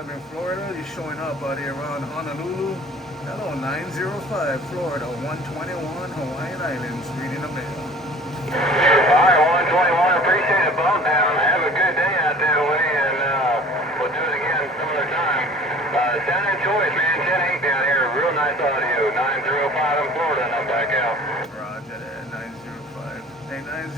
905 in Florida. You're showing up out here around Honolulu. Hello, 905 Florida, 121 Hawaiian Islands. Reading the mail.